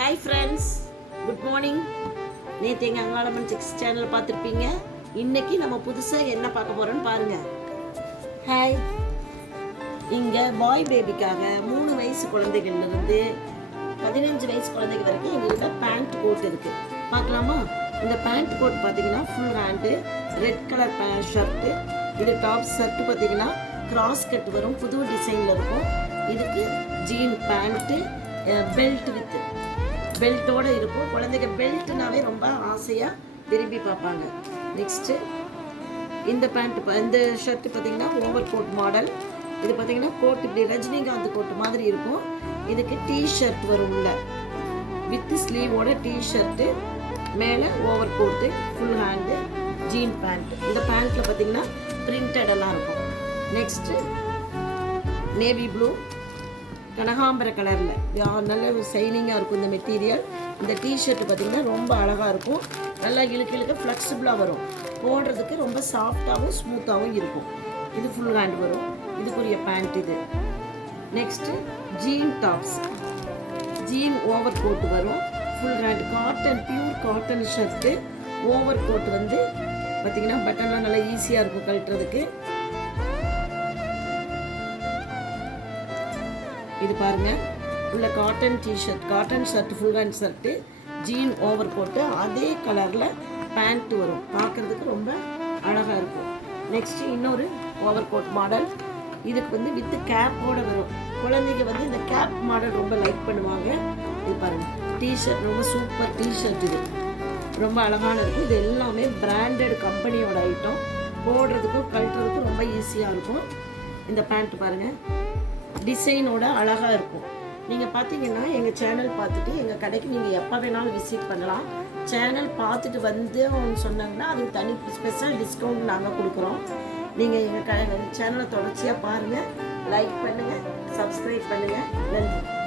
Hi friends, good morning. நேற்று எங்கள் Angalamman six channel பார்த்துருப்பீங்க. இன்னைக்கு நம்ம புதுசாக என்ன பார்க்க போகிறோன்னு பாருங்கள். ஹாய், இங்கே பாய் பேபிக்காக 3 வயசு குழந்தைகள்லேருந்து 15 வயசு குழந்தைங்க வரைக்கும் எங்கள்கிட்ட பேண்ட் கோட் இருக்குது. பார்க்கலாமா? இந்த பேண்ட் கோட் பார்த்தீங்கன்னா full hand, red colour shirt. இது டாப் ஷர்ட்டு பார்த்தீங்கன்னா கிராஸ் கட் வரும், புது டிசைனில் இருக்கும். இதுக்கு ஜீன் பேண்ட்டு, பெல்ட் வித் பெல்ட்டோடு இருக்கும். குழந்தைங்க பெல்ட்னாவே ரொம்ப ஆசையாக விரும்பி பார்ப்பாங்க. நெக்ஸ்ட்டு இந்த இந்த ஷர்ட்டு பார்த்தீங்கன்னா ஓவர் கோட் மாடல். இது பார்த்தீங்கன்னா கோட் இப்படி ரஜினிகாந்த் கோட் மாதிரி இருக்கும். இதுக்கு டிஷர்ட் வரும் உள்ள வித் ஸ்லீவோட டிஷர்ட்டு, மேலே overcoat, full hand, jean pant. இந்த பேண்ட்டில் பார்த்தீங்கன்னா பிரிண்டடெல்லாம் இருக்கும். நெக்ஸ்ட்டு நேவி ப்ளூ கனகாம்பர கலரில் நல்ல ஷைனிங்காக இருக்கும் இந்த மெட்டீரியல். இந்த டிஷர்ட் பார்த்திங்கன்னா ரொம்ப அழகாக இருக்கும். நல்லா இழுக்க ஃப்ளெக்சிபிளாக வரும். போடுறதுக்கு ரொம்ப சாஃப்டாகவும் ஸ்மூத்தாகவும் இருக்கும். இது ஃபுல் ஹேண்ட் வரும். இதுக்குரிய பேண்ட் இது. Next jean tops, jean overcoat வரும். Full hand cotton, pure cotton shirt. Overcoat வந்து பார்த்திங்கன்னா பட்டன்லாம் நல்லா ஈஸியாக இருக்கும் கழட்டுறதுக்கு. இது பாருங்க, உள்ள cotton T shirt, cotton shirt, full hand shirt, jean overcoat, அதே கலரில் பேண்ட் வரும். பார்க்குறதுக்கு ரொம்ப அழகாக இருக்கும். நெக்ஸ்ட்டு இன்னொரு ஓவர் கோட் மாடல். இதுக்கு வந்து வித் கேப்போடு வரும். குழந்தைங்க வந்து இந்த கேப் மாடல் ரொம்ப லைக் பண்ணுவாங்க. இது பாருங்கள், டிஷர்ட் ரொம்ப சூப்பர் டிஷர்ட். இது ரொம்ப அழகான இருக்கும். இது எல்லாமே பிராண்டட் கம்பெனியோட ஐட்டம். போடுறதுக்கும் கழட்டுறதுக்கும் ரொம்ப ஈஸியாக இருக்கும். இந்த பேண்ட் பாருங்கள், டிசைனோட அழகாக இருக்கும். நீங்கள் பார்த்தீங்கன்னா எங்கள் சேனல் பார்த்துட்டு எங்கள் கடைக்கு நீங்கள் எப்போ வேணாலும் விசிட் பண்ணலாம். சேனல் பார்த்துட்டு வந்து சொன்னாங்கன்னா அதுக்கு தனி ஸ்பெஷல் டிஸ்கவுண்ட் நாங்கள் கொடுக்குறோம். நீங்கள் எங்கள் சேனலை தொடர்ச்சியாக பாருங்கள், லைக் பண்ணுங்கள், சப்ஸ்கிரைப் பண்ணுங்கள். நன்றி.